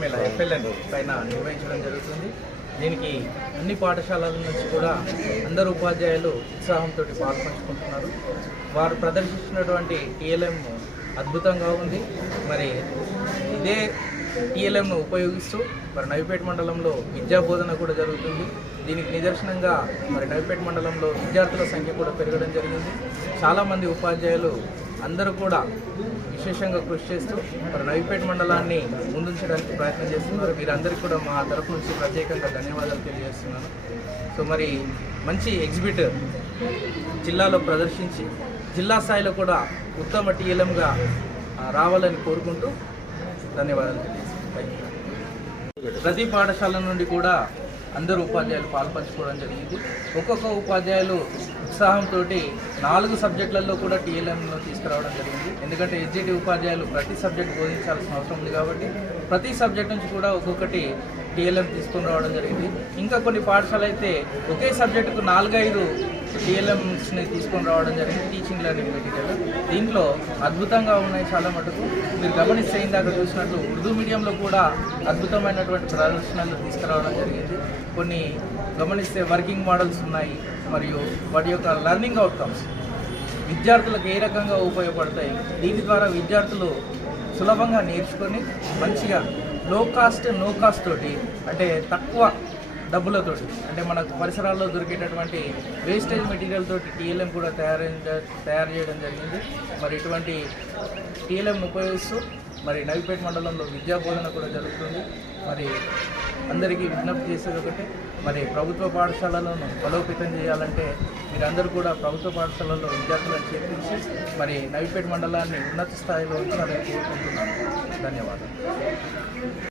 ML మండలంలో పైన నిర్వహించడం జరుగుతుంది. దీనికి అన్ని పాఠశాలల నుంచి కూడా అందరు ఉపాధ్యాయులు ఉత్సాహంతో పాల్పంచుకుంటున్నారు. వారు ప్రదర్శిస్తున్నటువంటి టీఎల్ఎం అద్భుతంగా ఉంది. మరి ఇదే టీఎల్ఎంను ఉపయోగిస్తూ మరి నవిపేట మండలంలో విద్యా బోధన కూడా జరుగుతుంది. దీనికి నిదర్శనంగా మరి నవిపేట మండలంలో విద్యార్థుల సంఖ్య కూడా పెరగడం జరిగింది. చాలామంది ఉపాధ్యాయులు అందరూ కూడా విశేషంగా కృషి చేస్తూ మరి నవిపేట మండలాన్ని ముందుంచడానికి ప్రయత్నం చేస్తున్నారు మీరందరికీ కూడా మా తరఫు నుంచి ప్రత్యేకంగా ధన్యవాదాలు తెలియజేస్తున్నాను. సో మరి మంచి ఎగ్జిబిట్ జిల్లాలో ప్రదర్శించి జిల్లా స్థాయిలో కూడా ఉత్తమ టీఎల్ఎంగా రావాలని కోరుకుంటూ ధన్యవాదాలు తెలియజేస్తున్నాను. ప్రతి పాఠశాల నుండి కూడా అందరూ ఉపాధ్యాయులు పాల్పంచుకోవడం జరిగింది. ఒక్కొక్క ఉపాధ్యాయులు ఉత్సాహంతో నాలుగు సబ్జెక్టులలో కూడా టీఎల్ఎంలో తీసుకురావడం జరిగింది. ఎందుకంటే ఎస్జిటి ఉపాధ్యాయులు ప్రతి సబ్జెక్ట్ బోధించాల్సిన అవసరం ఉంది కాబట్టి ప్రతి సబ్జెక్ట్ నుంచి కూడా ఒక్కొక్కటి టీఎల్ఎం తీసుకొని రావడం జరిగింది. ఇంకా కొన్ని పాఠశాల అయితే ఒకే సబ్జెక్టుకు నాలుగైదు టీఎల్ఎంస్ని తీసుకొని రావడం జరిగింది టీచింగ్ లెర్నింగ్ మెటీరియల్ దీంట్లో అద్భుతంగా ఉన్నాయి చాలా మటుకు. మీరు గమనిస్తే ఇందాక చూసినట్లు ఉర్దూ మీడియంలో కూడా అద్భుతమైనటువంటి ప్రదర్శనలు తీసుకురావడం జరిగింది. కొన్ని గమనిస్తే వర్కింగ్ మోడల్స్ ఉన్నాయి మరియు వాటి యొక్క లెర్నింగ్ అవుట్కమ్స్ విద్యార్థులకు ఏ రకంగా ఉపయోగపడతాయి? దీని ద్వారా విద్యార్థులు సులభంగా నేర్చుకొని మంచిగా లో కాస్ట్ నో కాస్ట్ తోటి అంటే తక్కువ డబ్బులతోటి అంటే మనకు పరిసరాల్లో దొరికేటటువంటి వేస్టేజ్ మెటీరియల్ తోటి టీఎల్ఎం కూడా తయారు తయారు చేయడం జరిగింది. మరి ఇటువంటి టీఎల్ఎంను ఉపయోగిస్తూ మరి నవిపేట మండలంలో విద్యా బోధన కూడా జరుగుతుంది. మరి అందరికీ విజ్ఞప్తి చేసేది ఒకటే. మరి ప్రభుత్వ పాఠశాలలను బలోపేతం చేయాలంటే మీరందరూ కూడా ప్రభుత్వ పాఠశాలలో విద్యార్థులను చేర్పించి మరి నవీపేట మండలాన్ని ఉన్నత స్థాయిలో ఉంచాలని కోరుకుంటున్నాను. ధన్యవాదాలు.